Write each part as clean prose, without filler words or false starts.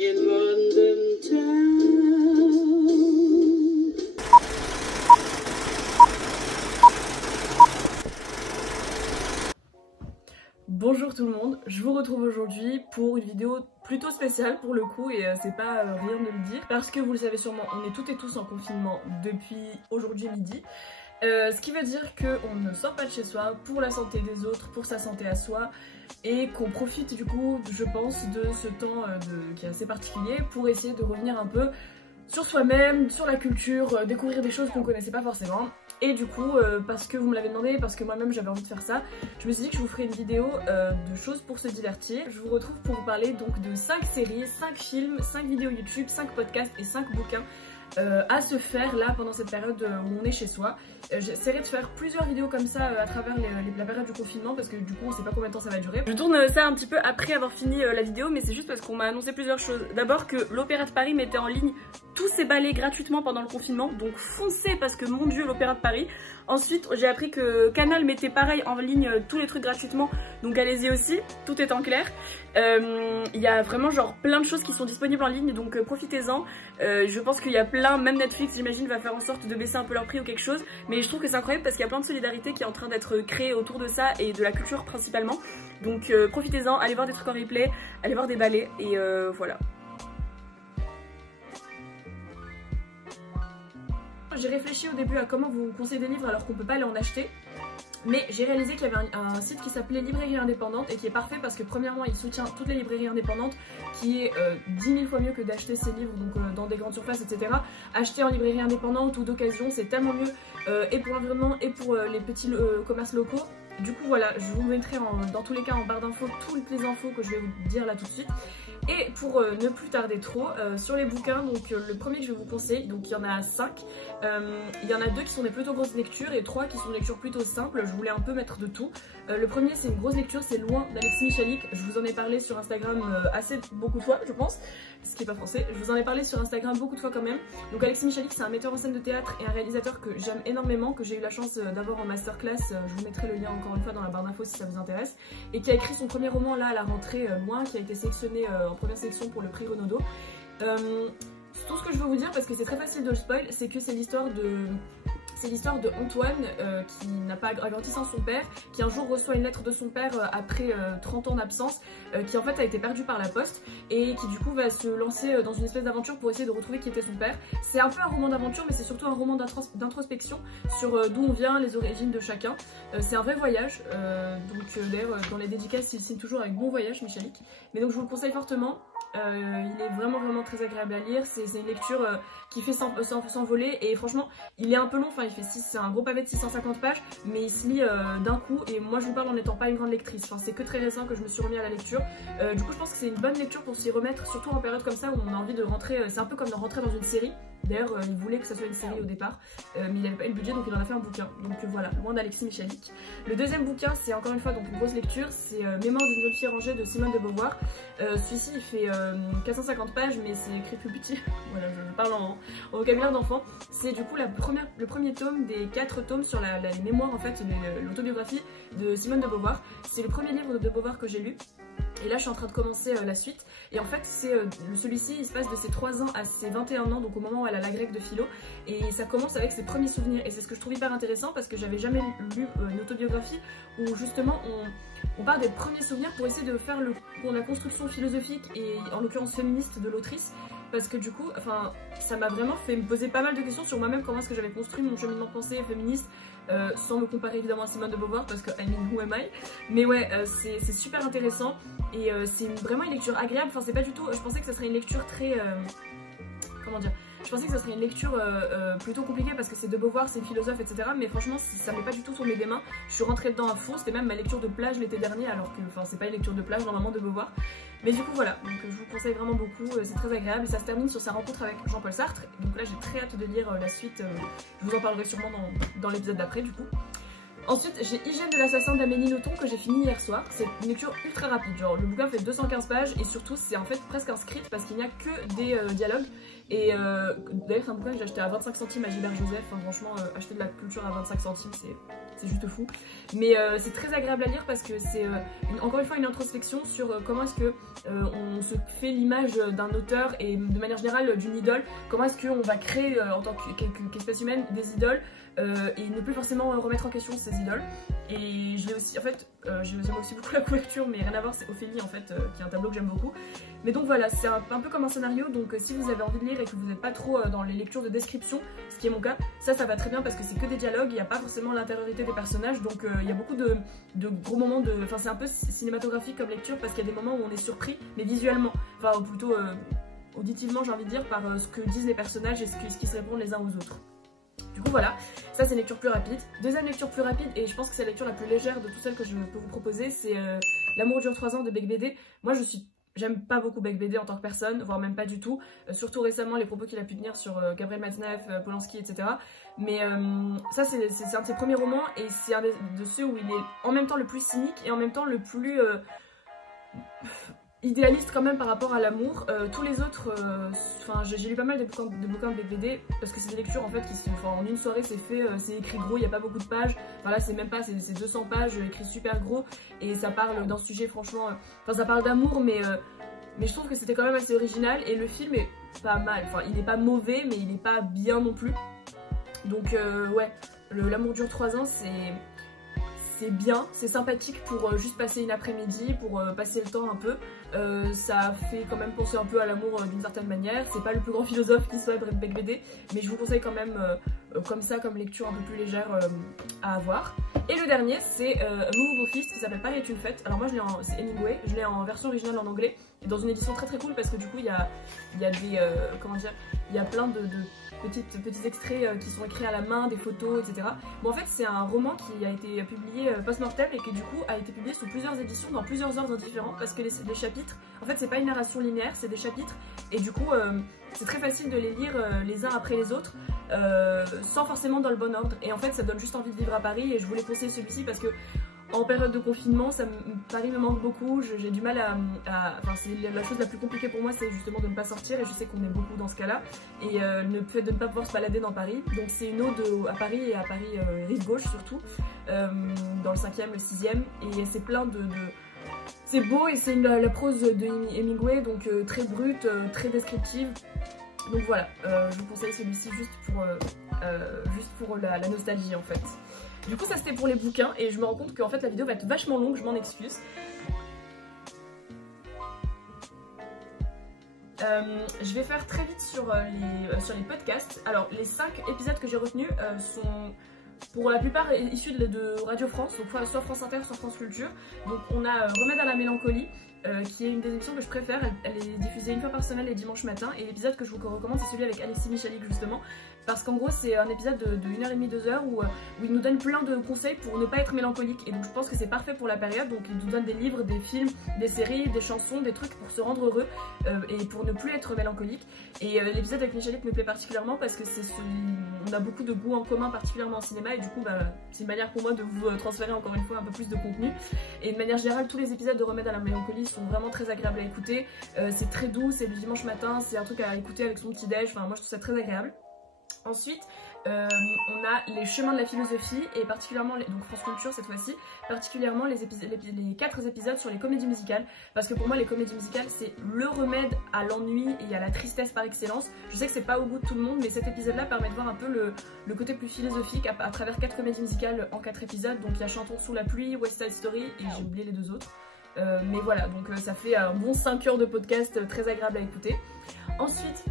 In London town. Bonjour tout le monde, je vous retrouve aujourd'hui pour une vidéo plutôt spéciale pour le coup et c'est pas rien de le dire parce que vous le savez sûrement, on est toutes et tous en confinement depuis aujourd'hui midi. Ce qui veut dire qu'on ne sort pas de chez soi pour la santé des autres, pour sa santé à soi et qu'on profite du coup, je pense, de ce temps qui est assez particulier pour essayer de revenir un peu sur soi-même, sur la culture, découvrir des choses qu'on connaissait pas forcément. Et du coup, parce que vous me l'avez demandé, parce que moi-même j'avais envie de faire ça, je me suis dit que je vous ferais une vidéo de choses pour se divertir. Je vous retrouve pour vous parler donc de 5 séries, 5 films, 5 vidéos YouTube, 5 podcasts et 5 bouquins à se faire là pendant cette période où on est chez soi. J'essaierai de faire plusieurs vidéos comme ça à travers la période du confinement parce que du coup on sait pas combien de temps ça va durer. Je tourne ça un petit peu après avoir fini la vidéo, mais c'est juste parce qu'on m'a annoncé plusieurs choses. D'abord que l'Opéra de Paris mettait en ligne tous ses ballets gratuitement pendant le confinement, donc foncez parce que mon dieu l'Opéra de Paris. Ensuite j'ai appris que Canal mettait pareil en ligne tous les trucs gratuitement, donc allez-y aussi, tout est en clair. Il y a vraiment genre plein de choses qui sont disponibles en ligne, donc profitez-en. Je pense qu'il y a plein, même Netflix j'imagine va faire en sorte de baisser un peu leur prix ou quelque chose, mais je trouve que c'est incroyable parce qu'il y a plein de solidarité qui est en train d'être créée autour de ça et de la culture principalement, donc profitez-en, allez voir des trucs en replay, allez voir des ballets et voilà. J'ai réfléchi au début à comment vous conseiller des livres alors qu'on peut pas aller en acheter. Mais j'ai réalisé qu'il y avait un site qui s'appelait Librairie Indépendante et qui est parfait parce que premièrement il soutient toutes les librairies indépendantes, qui est 10 000 fois mieux que d'acheter ses livres donc, dans des grandes surfaces etc. Acheter en librairie indépendante ou d'occasion c'est tellement mieux et pour l'environnement et pour les petits commerces locaux. Du coup voilà, je vous mettrai dans tous les cas en barre d'infos toutes les infos que je vais vous dire là tout de suite. Et pour ne plus tarder trop, sur les bouquins, donc le premier que je vais vous conseiller, donc il y en a 5. Il y en a 2 qui sont des plutôt grosses lectures et 3 qui sont des lectures plutôt simples. Je voulais un peu mettre de tout. Le premier c'est une grosse lecture, c'est Loin d'Alexis Michalik. Je vous en ai parlé sur Instagram beaucoup de fois je pense, ce qui est pas français. Je vous en ai parlé sur Instagram beaucoup de fois quand même. Donc Alexis Michalik c'est un metteur en scène de théâtre et un réalisateur que j'aime énormément, que j'ai eu la chance d'avoir en masterclass. Je vous mettrai le lien encore une fois dans la barre d'infos si ça vous intéresse. Et qui a écrit son premier roman là à la rentrée, Loin, qui a été sélectionné en première sélection pour le prix Renaudot. Tout ce que je veux vous dire, parce que c'est très facile de le spoil, c'est que c'est l'histoire de Antoine qui n'a pas grandi sans son père, qui un jour reçoit une lettre de son père après 30 ans d'absence, qui en fait a été perdu par la poste et qui du coup va se lancer dans une espèce d'aventure pour essayer de retrouver qui était son père. C'est un peu un roman d'aventure mais c'est surtout un roman d'introspection sur d'où on vient, les origines de chacun. C'est un vrai voyage, d'ailleurs dans les dédicaces il signe toujours avec Bon Voyage Michalik, mais donc je vous le conseille fortement. Il est vraiment très agréable à lire, c'est une lecture qui fait s'envoler et franchement il est un peu long, enfin c'est un gros pavé de 650 pages mais il se lit d'un coup et moi je vous parle en n'étant pas une grande lectrice, enfin, c'est que très récent que je me suis remis à la lecture. Du coup je pense que c'est une bonne lecture pour s'y remettre, surtout en période comme ça où on a envie de rentrer, c'est un peu comme de rentrer dans une série. D'ailleurs il voulait que ça soit une série au départ mais il n'avait pas eu le budget donc il en a fait un bouquin, donc voilà, Loin d'Alexis Michalik. Le deuxième bouquin c'est encore une fois donc une grosse lecture, c'est Mémoires d'une jeune fille rangée de Simone de Beauvoir. Celui-ci il fait 450 pages mais c'est écrit plus petit, voilà je parle en vocabulaire d'enfant. C'est du coup le premier tome des 4 tomes sur les mémoires en fait, l'autobiographie de Simone de Beauvoir. C'est le premier livre de Beauvoir que j'ai lu. Et là je suis en train de commencer la suite et en fait celui-ci il se passe de ses 3 ans à ses 21 ans, donc au moment où elle a la grecque de philo, et ça commence avec ses premiers souvenirs et c'est ce que je trouve hyper intéressant parce que j'avais jamais lu une autobiographie où justement on part des premiers souvenirs pour essayer de faire la construction philosophique et en l'occurrence féministe de l'autrice. Parce que du coup, enfin, ça m'a vraiment fait me poser pas mal de questions sur moi-même, comment est-ce que j'avais construit mon cheminement de pensée féministe, sans me comparer évidemment à Simone de Beauvoir parce que I mean who am I. Mais ouais, c'est super intéressant et c'est vraiment une lecture agréable. Enfin, c'est pas du tout. Je pensais que ça serait une lecture très, comment dire. Je pensais que ça serait une lecture plutôt compliquée parce que c'est de Beauvoir, c'est une philosophe, etc. Mais franchement, ça m'est pas du tout tourné des mains. Je suis rentrée dedans à fond. C'était même ma lecture de plage l'été dernier, alors que, enfin, c'est pas une lecture de plage normalement de Beauvoir. Mais du coup, voilà. Donc, je vous conseille vraiment beaucoup. C'est très agréable et ça se termine sur sa rencontre avec Jean-Paul Sartre. Donc là, j'ai très hâte de lire la suite. Je vous en parlerai sûrement dans l'épisode d'après, du coup. Ensuite, j'ai Hygiène de l'assassin d'Amélie Nothomb que j'ai fini hier soir. C'est une lecture ultra rapide, genre le bouquin fait 215 pages et surtout c'est en fait presque un script parce qu'il n'y a que des dialogues Et d'ailleurs c'est un bouquin que j'ai acheté à 25 centimes à Gilbert Joseph, enfin, franchement acheter de la culture à 25 centimes c'est juste fou. Mais c'est très agréable à lire parce que c'est encore une fois une introspection sur comment est-ce que on se fait l'image d'un auteur et de manière générale d'une idole, comment est-ce qu'on va créer en tant qu'espèce humaine des idoles et ne plus forcément remettre en question ces idoles. Et je l'ai aussi, en fait, j'aime aussi beaucoup la couverture, mais rien à voir, c'est Ophélie en fait, qui est un tableau que j'aime beaucoup. Mais donc voilà, c'est un peu comme un scénario, donc si vous avez envie de lire et que vous n'êtes pas trop dans les lectures de description, ce qui est mon cas, ça va très bien parce que c'est que des dialogues, il n'y a pas forcément l'intériorité des personnages, donc il y a beaucoup de gros moments de... Enfin c'est un peu cinématographique comme lecture parce qu'il y a des moments où on est surpris, mais visuellement, enfin plutôt auditivement j'ai envie de dire, par ce que disent les personnages et ce qui se répondent les uns aux autres. Du coup voilà, ça c'est une lecture plus rapide. Deuxième lecture plus rapide, et je pense que c'est la lecture la plus légère de toutes celles que je peux vous proposer, c'est L'amour dure 3 ans de Bec BD. Moi j'aime pas beaucoup Bec BD en tant que personne, voire même pas du tout, surtout récemment les propos qu'il a pu tenir sur Gabriel Matzneff, Polanski, etc. Mais ça c'est un de ses premiers romans et c'est un de ceux où il est en même temps le plus cynique et en même temps le plus idéaliste quand même par rapport à l'amour. Tous les autres, enfin j'ai lu pas mal de bouquins de Bec BD parce que c'est des lectures en fait qui sont, enfin en une soirée c'est fait, c'est écrit gros, il n'y a pas beaucoup de pages, enfin là c'est même pas, c'est 200 pages écrit super gros et ça parle d'un sujet franchement, enfin ça parle d'amour mais je trouve que c'était quand même assez original et le film est pas mal, enfin il est pas mauvais mais il est pas bien non plus. Donc ouais, L'amour dure 3 ans c'est bien, c'est sympathique pour juste passer une après-midi, pour passer le temps un peu. Ça fait quand même penser un peu à l'amour d'une certaine manière. C'est pas le plus grand philosophe qui soit Bec BD, mais je vous conseille quand même comme ça, comme lecture un peu plus légère à avoir. Et le dernier c'est A Movable Feast qui s'appelle Paris est une fête. Alors moi c'est Hemingway, je l'ai en version originale en anglais et dans une édition très très cool parce que du coup il y a des comment dire, il y a plein de petits extraits qui sont écrits à la main, des photos, etc. Bon en fait c'est un roman qui a été publié post-mortem et qui du coup a été publié sous plusieurs éditions dans plusieurs ordres différents parce que les chapitres, en fait c'est pas une narration linéaire, c'est des chapitres et du coup c'est très facile de les lire les uns après les autres sans forcément dans le bon ordre et en fait ça donne juste envie de vivre à Paris et je voulais conseiller celui-ci parce que en période de confinement, Paris me manque beaucoup, j'ai du mal enfin c'est la chose la plus compliquée pour moi, c'est justement de ne pas sortir et je sais qu'on est beaucoup dans ce cas-là et le fait de ne pas pouvoir se balader dans Paris. Donc c'est une ode à Paris et à Paris rive gauche surtout, dans le 5e, le 6e et c'est plein c'est beau et c'est la prose de Hemingway, donc très brute, très descriptive. Donc voilà, je vous conseille celui-ci juste pour la nostalgie en fait. Du coup ça c'était pour les bouquins et je me rends compte qu'en fait la vidéo va être vachement longue, je m'en excuse. Je vais faire très vite sur les podcasts. Alors les 5 épisodes que j'ai retenus sont pour la plupart issus de Radio France, donc soit France Inter, soit France Culture. Donc on a Remède à la mélancolie, qui est une des émissions que je préfère, elle est diffusée une fois par semaine les dimanches matins et l'épisode que je vous recommande c'est celui avec Alexis Michalik justement parce qu'en gros c'est un épisode de 1h30, 2 heures où il nous donne plein de conseils pour ne pas être mélancolique et donc je pense que c'est parfait pour la période, donc il nous donne des livres, des films, des séries, des chansons, des trucs pour se rendre heureux et pour ne plus être mélancolique et l'épisode avec Michalik me plaît particulièrement parce que on a beaucoup de goûts en commun particulièrement en cinéma et du coup c'est une manière pour moi de vous transférer encore une fois un peu plus de contenu et de manière générale tous les épisodes de Remède à la mélancolie sont vraiment très agréables à écouter, c'est très doux, c'est le dimanche matin, c'est un truc à écouter avec son petit déj, enfin moi je trouve ça très agréable. Ensuite, on a les chemins de la philosophie et particulièrement, donc France Culture cette fois-ci, particulièrement les 4 épisodes sur les comédies musicales parce que pour moi les comédies musicales c'est le remède à l'ennui et à la tristesse par excellence. Je sais que c'est pas au goût de tout le monde mais cet épisode là permet de voir un peu le côté plus philosophique à travers 4 comédies musicales en 4 épisodes. Donc il y a Chantons sous la pluie, West Side Story et j'ai oublié les 2 autres. Mais voilà, donc ça fait un bon 5 heures de podcast très agréable à écouter. Ensuite,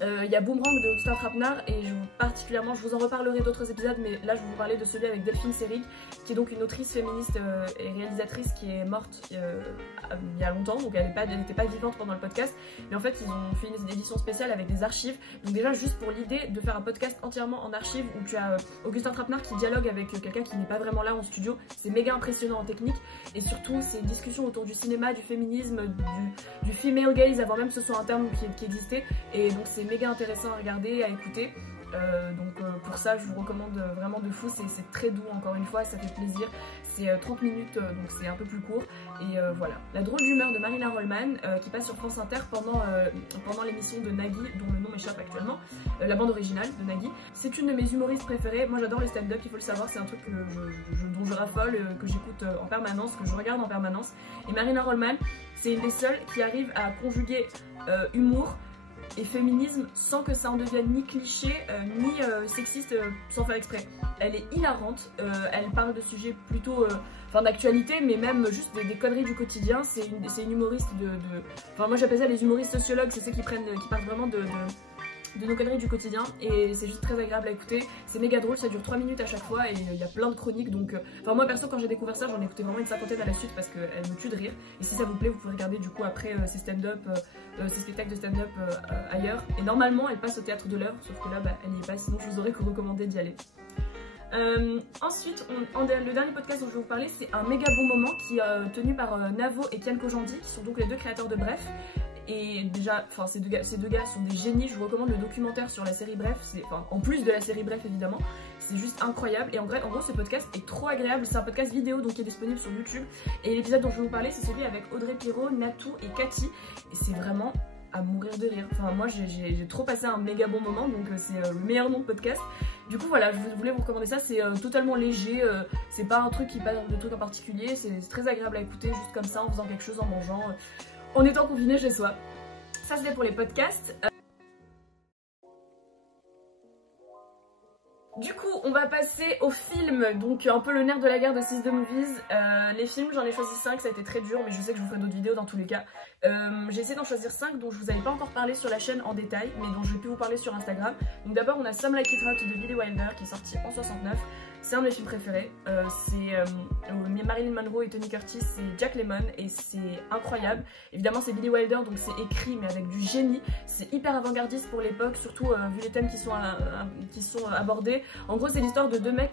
il y a Boomerang de Augustin Trapenard et particulièrement, je vous en reparlerai d'autres épisodes, mais là je vais vous parler de celui avec Delphine Seyrig, qui est donc une autrice féministe et réalisatrice qui est morte il y a longtemps, donc elle n'était pas vivante pendant le podcast, mais en fait ils ont fait une édition spéciale avec des archives, donc déjà juste pour l'idée de faire un podcast entièrement en archives où tu as Augustin Trapenard qui dialogue avec quelqu'un qui n'est pas vraiment là en studio, c'est méga impressionnant en technique, et surtout c'est une discussion autour du cinéma, du féminisme, du female gaze avant même que ce soit un terme qui existait, et donc c'est méga intéressant à regarder, à écouter. Donc pour ça je vous recommande vraiment de fou, c'est très doux encore une fois, ça fait plaisir, c'est 30 minutes donc c'est un peu plus court et voilà. La drôle d'humeur de Marina Rollman qui passe sur France Inter pendant l'émission de Nagui dont le nom m'échappe actuellement, la bande originale de Nagui. C'est une de mes humoristes préférées, moi j'adore le stand-up, il faut le savoir, c'est un truc dont je raffole, que j'écoute en permanence, que je regarde en permanence. Et Marina Rollman, c'est une des seules qui arrive à conjuguer humour et féminisme sans que ça en devienne ni cliché ni sexiste sans faire exprès. Elle est hilarante, elle parle de sujets plutôt d'actualité, mais même juste des conneries du quotidien. C'est une humoriste enfin moi j'appelle ça les humoristes sociologues, c'est ceux qui parlent vraiment de nos conneries du quotidien, et c'est juste très agréable à écouter. C'est méga drôle, ça dure 3 minutes à chaque fois et il y a plein de chroniques, donc enfin moi perso quand j'ai découvert ça j'en ai écouté vraiment une cinquantaine à la suite parce qu'elle me tue de rire. Et si ça vous plaît vous pouvez regarder du coup après ces stand-up, ces spectacles de stand-up ailleurs, et normalement elle passe au Théâtre de l'Heure, sauf que là bah, elle n'y est pas, sinon je vous aurais recommandé d'y aller. Ensuite, le dernier podcast dont je vais vous parler, c'est un méga bon moment qui est tenu par Navo et Kian Kojandi, qui sont donc les deux créateurs de Bref. Et déjà, enfin ces deux gars sont des génies, je vous recommande le documentaire sur la série Bref, en plus de la série Bref évidemment, c'est juste incroyable. Et en gros ce podcast est trop agréable, c'est un podcast vidéo donc qui est disponible sur YouTube. Et l'épisode dont je vais vous parler c'est celui avec Audrey Pirot, Natou et Cathy, et c'est vraiment à mourir de rire. Enfin moi j'ai trop passé un méga bon moment, donc c'est le meilleur nom de podcast. Du coup voilà, je voulais vous recommander ça, c'est totalement léger, c'est pas un truc qui parle de trucs en particulier, c'est très agréable à écouter juste comme ça en faisant quelque chose, en mangeant, en étant confiné chez soi. Ça c'était pour les podcasts. Du coup, on va passer aux films, donc un peu le nerf de la guerre de 6 de Movies. Les films, j'en ai choisi 5, ça a été très dur, mais je sais que je vous ferai d'autres vidéos dans tous les cas. J'ai essayé d'en choisir 5 dont je vous avais pas encore parlé sur la chaîne en détail, mais dont je vais pu vous parler sur Instagram. Donc d'abord, on a Some Like It Hot de Billy Wilder qui est sorti en 69. C'est un de mes films préférés. C'est Marilyn Monroe et Tony Curtis, c'est Jack Lemmon et c'est incroyable. Évidemment, c'est Billy Wilder, donc c'est écrit mais avec du génie. C'est hyper avant-gardiste pour l'époque, surtout vu les thèmes qui sont abordés. En gros, c'est l'histoire de deux mecs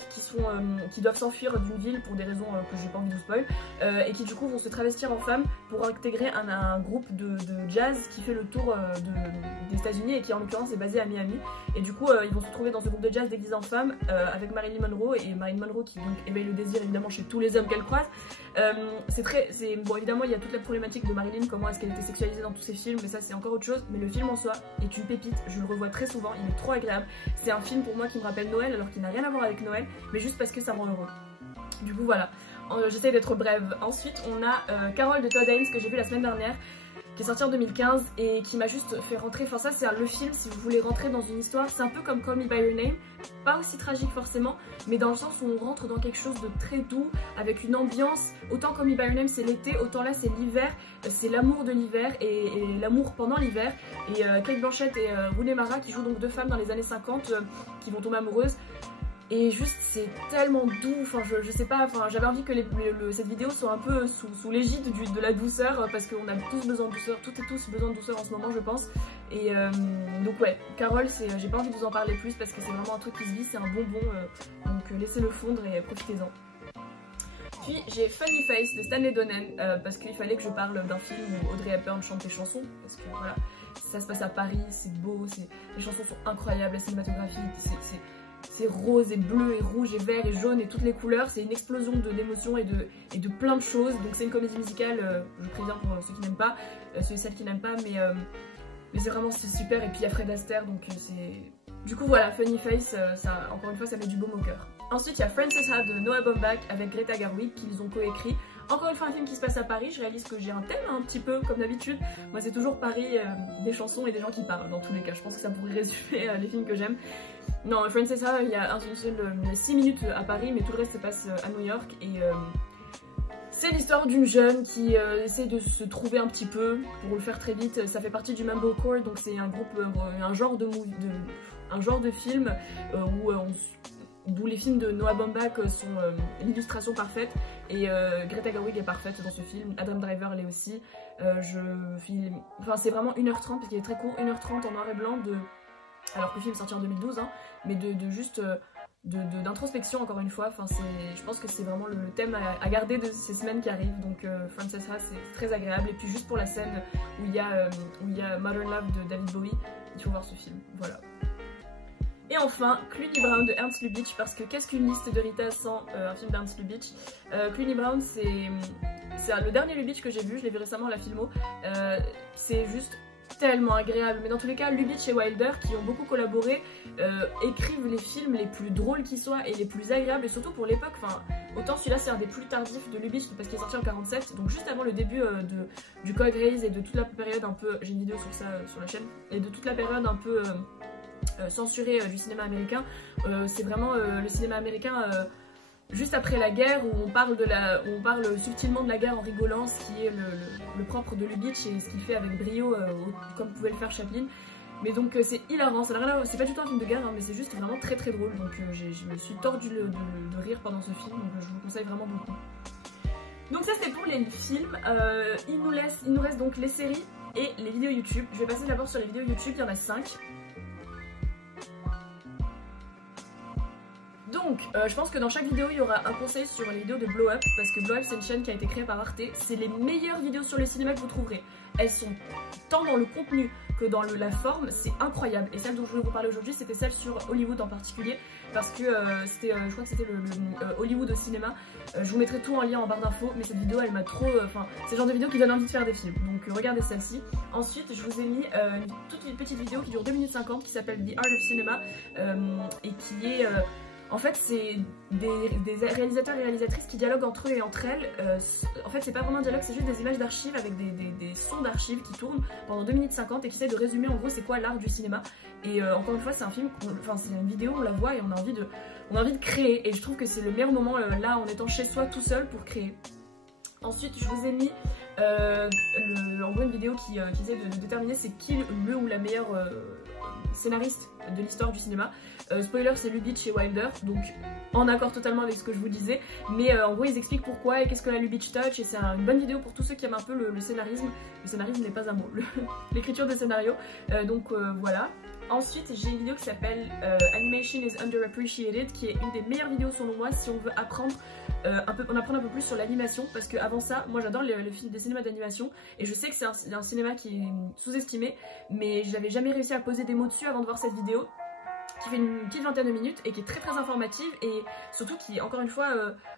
qui doivent s'enfuir d'une ville pour des raisons que j'ai pas envie de vous spoil, et qui du coup vont se travestir en femmes pour intégrer un groupe de jazz qui fait le tour des États-Unis et qui en l'occurrence est basé à Miami. Et du coup, ils vont se retrouver dans ce groupe de jazz déguisé en femmes avec Marilyn Monroe, et Marilyn Monroe qui donc éveille le désir évidemment chez tous les hommes qu'elle croise. Bon, évidemment il y a toute la problématique de Marilyn, comment est-ce qu'elle était sexualisée dans tous ces films, mais ça c'est encore autre chose. Mais le film en soi est une pépite, je le revois très souvent, il est trop agréable. C'est un film pour moi qui me rappelle Noël alors qu'il n'a rien à voir avec Noël, mais juste parce que ça me rend heureux. Du coup voilà, j'essaie d'être brève. Ensuite on a Carol de Todd Haynes que j'ai vu la semaine dernière, qui est sorti en 2015 et qui m'a juste fait rentrer, enfin ça c'est le film si vous voulez rentrer dans une histoire, c'est un peu comme Call Me By Your Name, pas aussi tragique forcément, mais dans le sens où on rentre dans quelque chose de très doux, avec une ambiance, autant Call Me By Your Name c'est l'été, autant là c'est l'hiver, c'est l'amour de l'hiver et l'amour pendant l'hiver, et Cate Blanchett et Rooney Mara qui jouent donc deux femmes dans les années 50 qui vont tomber amoureuses. Et juste c'est tellement doux, enfin je sais pas, enfin j'avais envie que cette vidéo soit un peu sous l'égide de la douceur, parce qu'on a tous besoin de douceur, toutes et tous besoin de douceur en ce moment je pense. Et donc ouais, Carole, j'ai pas envie de vous en parler plus parce que c'est vraiment un truc qui se vit, c'est un bonbon, donc laissez-le fondre et profitez-en. Puis j'ai Funny Face de Stanley Donen, parce qu'il fallait que je parle d'un film où Audrey Hepburn chante des chansons, parce que voilà, ça se passe à Paris, c'est beau, les chansons sont incroyables, la cinématographie, c'est rose et bleu et rouge et vert et jaune et toutes les couleurs, c'est une explosion d'émotions et de plein de choses. Donc c'est une comédie musicale, je préviens pour ceux qui n'aiment pas, ceux et celles qui n'aiment pas, mais c'est vraiment super. Et puis il y a Fred Astaire, donc c'est... Du coup voilà, Funny Face, ça, encore une fois ça met du baume au cœur. Ensuite il y a Frances Ha de Noah Baumbach avec Greta Gerwig qu'ils ont coécrit. Encore une fois un film qui se passe à Paris, je réalise que j'ai un thème un petit peu comme d'habitude. Moi c'est toujours Paris, des chansons et des gens qui parlent dans tous les cas. Je pense que ça pourrait résumer les films que j'aime. Non, Frances Ha, il y a 6 minutes à Paris, mais tout le reste se passe à New York. Et c'est l'histoire d'une jeune qui essaie de se trouver un petit peu, pour le faire très vite. Ça fait partie du Mumblecore, donc c'est un groupe, un genre de film d'où les films de Noah Baumbach sont l'illustration parfaite, et Greta Gerwig est parfaite dans ce film, Adam Driver l'est aussi. Enfin c'est vraiment 1h30 parce qu'il est très court, 1h30 en noir et blanc, alors que le film est sorti en 2012, hein, mais d'introspection encore une fois. Enfin, je pense que c'est vraiment le thème à garder de ces semaines qui arrivent. Donc Frances Ha c'est très agréable, et puis juste pour la scène où il y a Modern Love de David Bowie, il faut voir ce film, voilà. Et enfin, Clooney Brown de Ernst Lubitsch, parce que qu'est-ce qu'une liste de Rita sans un film d'Ernst Lubitsch. Clooney Brown, c'est le dernier Lubitsch que j'ai vu, je l'ai vu récemment à la Filmo. C'est juste tellement agréable, mais dans tous les cas, Lubitsch et Wilder, qui ont beaucoup collaboré, écrivent les films les plus drôles qui soient et les plus agréables, et surtout pour l'époque. Enfin, autant celui-là c'est un des plus tardifs de Lubitsch parce qu'il est sorti en 47, donc juste avant le début du Code Race et de toute la période un peu, j'ai une vidéo sur ça sur la chaîne, et de toute la période un peu censurée du cinéma américain. C'est vraiment le cinéma américain juste après la guerre, où on parle subtilement de la guerre en rigolant, ce qui est le propre de Lubitsch et ce qu'il fait avec brio, comme pouvait le faire Chaplin. Mais donc c'est hilarant, c'est pas du tout un film de guerre, hein, mais c'est juste vraiment très très drôle, donc je me suis tordu de rire pendant ce film, donc je vous conseille vraiment beaucoup. Donc ça c'est pour les films, il nous reste donc les séries et les vidéos YouTube. Je vais passer d'abord sur les vidéos YouTube, il y en a 5. Donc, je pense que dans chaque vidéo, il y aura un conseil sur les vidéos de Blow Up, parce que Blow Up, c'est une chaîne qui a été créée par Arte. C'est les meilleures vidéos sur le cinéma que vous trouverez. Elles sont tant dans le contenu que dans la forme, c'est incroyable. Et celle dont je voulais vous parler aujourd'hui, c'était celle sur Hollywood en particulier, parce que je crois que c'était le Hollywood au cinéma. Je vous mettrai tout en lien en barre d'infos, mais cette vidéo, elle m'a trop... Enfin, c'est le genre de vidéo qui donne envie de faire des films. Donc, regardez celle-ci. Ensuite, je vous ai mis une petite vidéo qui dure 2 minutes 50, qui s'appelle The Art of Cinema, et qui est... En fait, c'est des réalisateurs et réalisatrices qui dialoguent entre eux et entre elles. En fait, c'est pas vraiment un dialogue, c'est juste des images d'archives avec des sons d'archives qui tournent pendant 2 minutes 50 et qui essaient de résumer en gros c'est quoi l'art du cinéma. Et encore une fois, c'est un film, c'est une vidéo, on la voit et on a envie de créer. Et je trouve que c'est le meilleur moment là en étant chez soi tout seul pour créer. Ensuite, je vous ai mis en gros une vidéo qui essaie de déterminer c'est qui le ou la meilleure scénariste de l'histoire du cinéma. Spoiler, c'est Lubitsch et Wilder, donc en accord totalement avec ce que je vous disais, mais en gros ils expliquent pourquoi et qu'est-ce que la Lubitsch touch, et c'est une bonne vidéo pour tous ceux qui aiment un peu le scénarisme. Le scénarisme n'est pas un mot, l'écriture de scénario, donc voilà. Ensuite, j'ai une vidéo qui s'appelle Animation is Underappreciated, qui est une des meilleures vidéos selon moi si on veut apprendre un peu plus sur l'animation, parce que avant ça, moi j'adore les films des cinémas d'animation et je sais que c'est un cinéma qui est sous-estimé, mais j'avais jamais réussi à poser des mots dessus avant de voir cette vidéo, qui fait une petite vingtaine de minutes et qui est très très informative et surtout qui, encore une fois,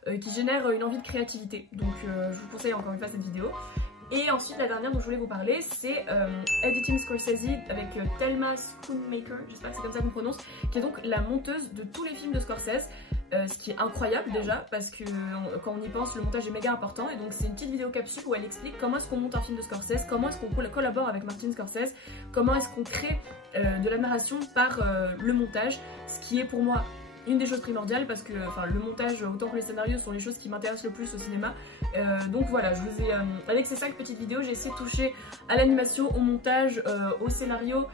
qui génère une envie de créativité. Donc je vous conseille encore une fois cette vidéo. Et ensuite, la dernière dont je voulais vous parler, c'est Editing Scorsese avec Thelma Schoonmaker, j'espère que c'est comme ça qu'on prononce, qui est donc la monteuse de tous les films de Scorsese, ce qui est incroyable déjà, parce que quand on y pense, le montage est méga important, et donc c'est une petite vidéo capsule où elle explique comment est-ce qu'on monte un film de Scorsese, comment est-ce qu'on collabore avec Martin Scorsese, comment est-ce qu'on crée de la narration par le montage, ce qui est pour moi une des choses primordiales, parce que le montage autant que les scénarios sont les choses qui m'intéressent le plus au cinéma. Donc voilà, je vous ai avec ces 5 petites vidéos, j'ai essayé de toucher à l'animation, au montage, au scénario,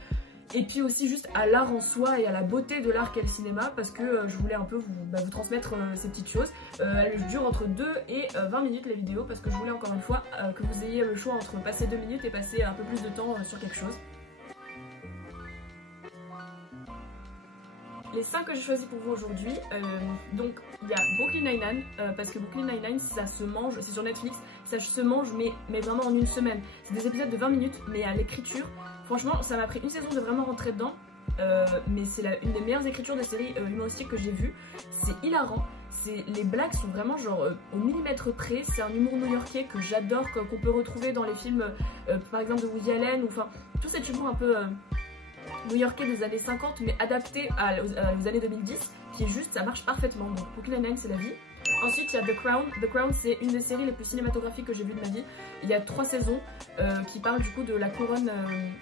et puis aussi juste à l'art en soi et à la beauté de l'art qu'est le cinéma, parce que je voulais un peu vous transmettre ces petites choses. Elles durent entre 2 et 20 minutes les vidéos, parce que je voulais encore une fois que vous ayez le choix entre passer 2 minutes et passer un peu plus de temps sur quelque chose. Les 5 que j'ai choisis pour vous aujourd'hui, donc il y a Brooklyn Nine-Nine, parce que Brooklyn Nine-Nine ça se mange, c'est sur Netflix, ça se mange mais vraiment en une semaine. C'est des épisodes de 20 minutes, mais à l'écriture, franchement ça m'a pris une saison de vraiment rentrer dedans, mais c'est une des meilleures écritures de séries humoristiques que j'ai vues. C'est hilarant, les blagues sont vraiment genre au millimètre près, c'est un humour new-yorkais que j'adore, qu'on peut retrouver dans les films par exemple de Woody Allen, ou enfin tout cet humour un peu... new-yorkais des années 50 mais adapté aux années 2010, qui est juste, ça marche parfaitement. Donc Brooklyn Nine-Nine c'est la vie. Ensuite il y a The Crown. The Crown c'est une des séries les plus cinématographiques que j'ai vues de ma vie. Il y a 3 saisons qui parlent du coup de la couronne,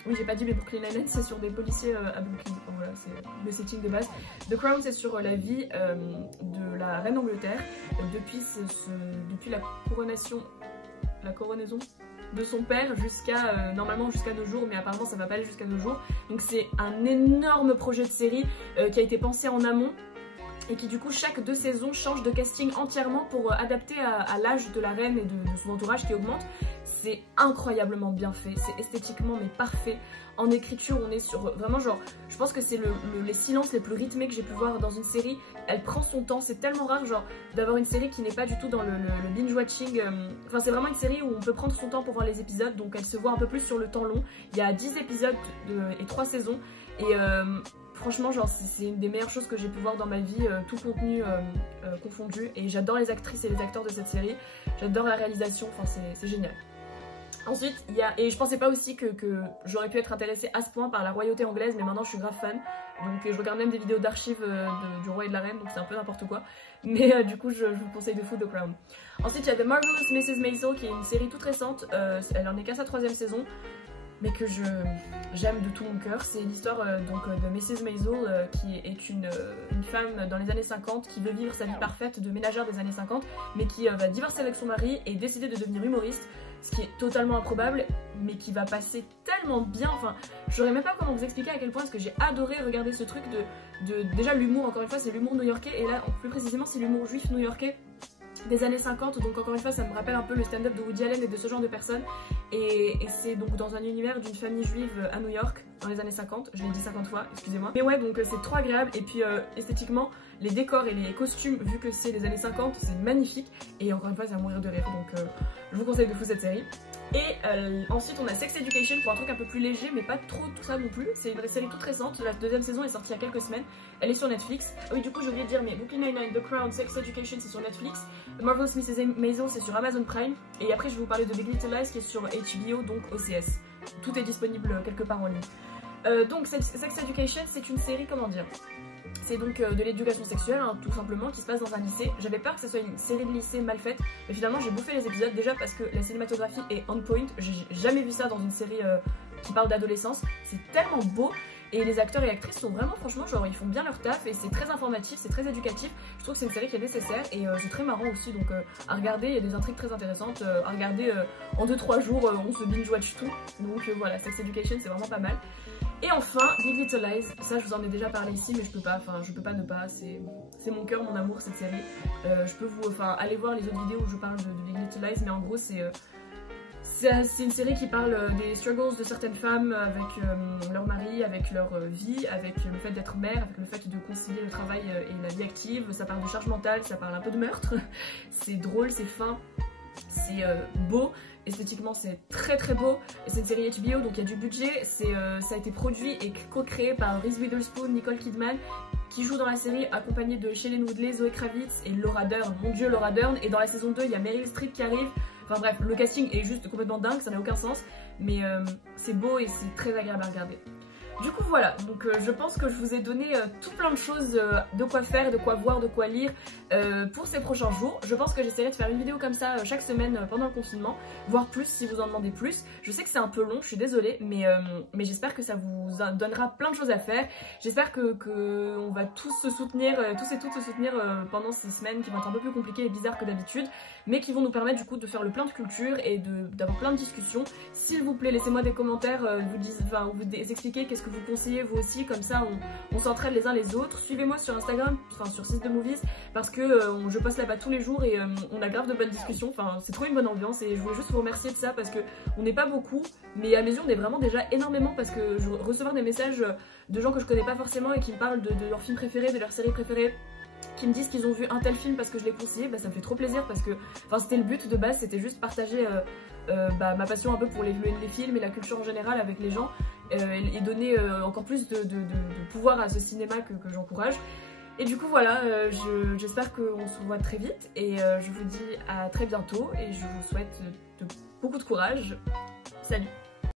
oui j'ai pas dit mais Brooklyn Nine-Nine c'est sur des policiers à Brooklyn, enfin, voilà c'est le setting de base. The Crown c'est sur la vie de la reine d'Angleterre depuis la coronaison de son père jusqu'à normalement jusqu'à nos jours, mais apparemment ça va pas aller jusqu'à nos jours. Donc c'est un énorme projet de série qui a été pensé en amont et qui du coup chaque 2 saisons change de casting entièrement pour adapter à l'âge de la reine et de son entourage qui augmente. C'est incroyablement bien fait, c'est esthétiquement mais parfait. En écriture on est sur vraiment genre, je pense que c'est les silences les plus rythmés que j'ai pu voir dans une série. Elle prend son temps, c'est tellement rare genre d'avoir une série qui n'est pas du tout dans le binge watching. Enfin c'est vraiment une série où on peut prendre son temps pour voir les épisodes, donc elle se voit un peu plus sur le temps long. Il y a 10 épisodes et 3 saisons et franchement genre c'est une des meilleures choses que j'ai pu voir dans ma vie, tout contenu confondu, et j'adore les actrices et les acteurs de cette série, j'adore la réalisation, enfin c'est génial. Ensuite, il y a, et je pensais pas aussi que j'aurais pu être intéressée à ce point par la royauté anglaise, mais maintenant je suis grave fan. Donc je regarde même des vidéos d'archives du roi et de la reine, donc c'est un peu n'importe quoi. Mais du coup, je vous conseille de fou The Crown. Ensuite, il y a The Marvelous Mrs. Maisel, qui est une série toute récente. Elle en est qu'à sa 3e saison, mais que j'aime de tout mon cœur. C'est l'histoire de Mrs. Maisel, qui est une femme dans les années 50 qui veut vivre sa vie parfaite de ménagère des années 50, mais qui va divorcer avec son mari et décider de devenir humoriste. Ce qui est totalement improbable, mais qui va passer tellement bien. Enfin, je saurais même pas comment vous expliquer à quel point est-ce que j'ai adoré regarder ce truc déjà l'humour, encore une fois c'est l'humour new-yorkais, et là plus précisément c'est l'humour juif new-yorkais des années 50, donc encore une fois ça me rappelle un peu le stand-up de Woody Allen et de ce genre de personnes, et c'est donc dans un univers d'une famille juive à New York dans les années 50, je l'ai dit 50 fois, excusez-moi, mais ouais, donc c'est trop agréable, et puis esthétiquement les décors et les costumes, vu que c'est les années 50, c'est magnifique, et encore une fois c'est à mourir de rire, donc je vous conseille de fou cette série. Et ensuite on a Sex Education pour un truc un peu plus léger, mais pas trop tout ça non plus. C'est une série toute récente, la 2e saison est sortie il y a quelques semaines, elle est sur Netflix. Ah oui, du coup j'ai oublié de dire, mais Brooklyn Nine-Nine, The Crown, Sex Education c'est sur Netflix, The Marvelous Mrs. Maisel c'est sur Amazon Prime, et après je vais vous parler de Big Little Lies qui est sur HBO, donc OCS. Tout est disponible quelque part en ligne. Donc Sex Education c'est une série, comment dire, c'est donc de l'éducation sexuelle, hein, tout simplement, qui se passe dans un lycée. J'avais peur que ce soit une série de lycée mal faite, mais finalement j'ai bouffé les épisodes, déjà parce que la cinématographie est on point, j'ai jamais vu ça dans une série qui parle d'adolescence, c'est tellement beau, et les acteurs et actrices sont vraiment, franchement, genre ils font bien leur taf, et c'est très informatif, c'est très éducatif, je trouve que c'est une série qui est nécessaire, et c'est très marrant aussi, donc à regarder, il y a des intrigues très intéressantes, à regarder en 2-3 jours, on se binge-watch tout, donc voilà, Sex Education c'est vraiment pas mal. Et enfin, Big Little Lies, ça je vous en ai déjà parlé ici, mais je peux pas ne pas, c'est mon cœur, mon amour cette série. Je peux vous, aller voir les autres vidéos où je parle de Big Little Lies, mais en gros c'est une série qui parle des struggles de certaines femmes avec leur mari, avec leur vie, avec le fait d'être mère, avec le fait de concilier le travail et la vie active. Ça parle de charge mentale, ça parle un peu de meurtre, c'est drôle, c'est fin, c'est beau. Esthétiquement c'est très très beau, et c'est une série HBO donc il y a du budget, ça a été produit et co-créé par Reese Witherspoon, Nicole Kidman, qui joue dans la série accompagnée de Shailene Woodley, Zoe Kravitz et Laura Dern, mon dieu Laura Dern, et dans la saison 2 il y a Meryl Streep qui arrive, enfin bref le casting est juste complètement dingue, ça n'a aucun sens, mais c'est beau et c'est très agréable à regarder. Du coup voilà, donc je pense que je vous ai donné tout plein de choses, de quoi faire, de quoi voir, de quoi lire pour ces prochains jours. Je pense que j'essaierai de faire une vidéo comme ça chaque semaine pendant le confinement, voire plus si vous en demandez plus. Je sais que c'est un peu long, je suis désolée, mais j'espère que ça vous donnera plein de choses à faire. J'espère que on va tous se soutenir, tous et toutes se soutenir pendant ces semaines qui vont être un peu plus compliquées et bizarres que d'habitude, mais qui vont nous permettre du coup de faire le plein de culture et d'avoir plein de discussions. S'il vous plaît, laissez-moi des commentaires, vous expliquez qu'est-ce que vous conseillez vous aussi, comme ça on s'entraide les uns les autres. Suivez-moi sur Instagram, enfin sur Sis de Movies, parce que je poste là-bas tous les jours et on a grave de bonnes discussions, enfin c'est trop une bonne ambiance, et je voulais juste vous remercier de ça parce que on n'est pas beaucoup, mais à mes yeux on est vraiment déjà énormément, parce que je recevoir des messages de gens que je connais pas forcément et qui me parlent de leurs films préférés, de leurs séries préférées, qui me disent qu'ils ont vu un tel film parce que je l'ai conseillé, bah ça me fait trop plaisir, parce que c'était le but de base, c'était juste partager ma passion un peu pour les films et la culture en général avec les gens, et donner encore plus de pouvoir à ce cinéma que j'encourage. Et du coup voilà, j'espère qu'on se revoit très vite, et je vous dis à très bientôt, et je vous souhaite beaucoup de courage. Salut!